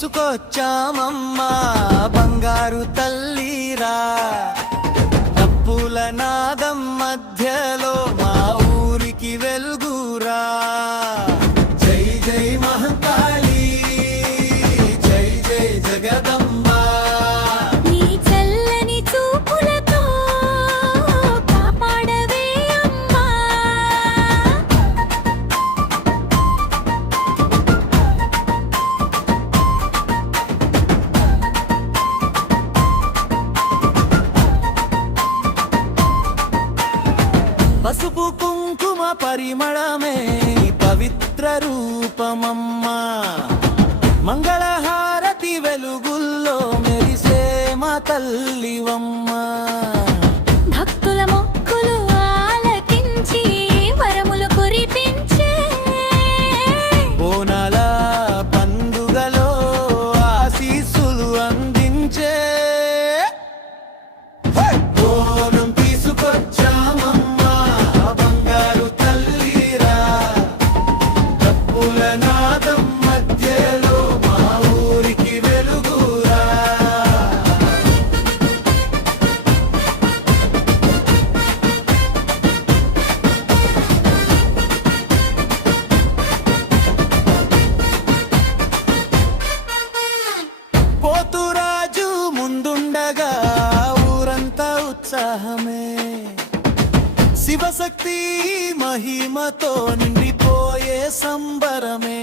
తీసుకొచ్చామమ్మా బంగారు తల్లిరా తప్పుల నాదం మధ్యలో మా ఊరికి వెలుగురా జై జై మహంకాళి జై జై జగదంబ నీ చల్లని చూపులతో కాపాడవే అమ్మా పసుపు కుంకుమ పరిమళమే పవిత్ర రూపమమ్మా మంగళహారతి వెలుగుల్లో మెరిసే మా తల్లివమ్మా భక్తుల మొక్కులు ఆలకించి వరములు కురిపించే బోనాల పండుగలో ఆశీస్సులు అందించే బోనం తీసుకొచ్చామమ్మా బంగారు తల్లిరా తప్పుల నాదం మధ్యలో మా ఊరికి వెలుగురా పోతురాజు ముందుండగా ఊరంతా ఉత్సాహమే శివశక్తి మహిమతో నిండిపోయే సంబరమే